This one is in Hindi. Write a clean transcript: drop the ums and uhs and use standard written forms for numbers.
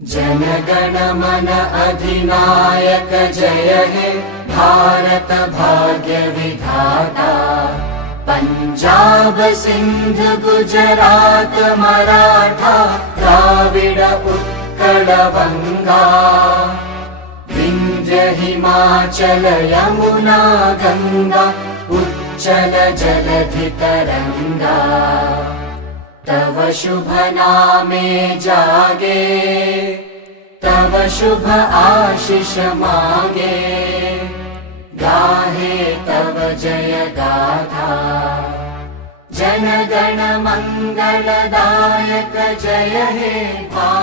जनगण मन अधिनायक जय हे भारत भाग्य विधाता। पंजाब सिंध गुजरात मराठा द्राविड उत्कल बंगा। विंध्य हिमाचल यमुना गंगा उच्चल जलधि तरंगा। तव शुभ नामे जागे तव शुभ आशीष मांगे। गाहे तव जय गाथा जन गण मंगलदायक जय हे भारत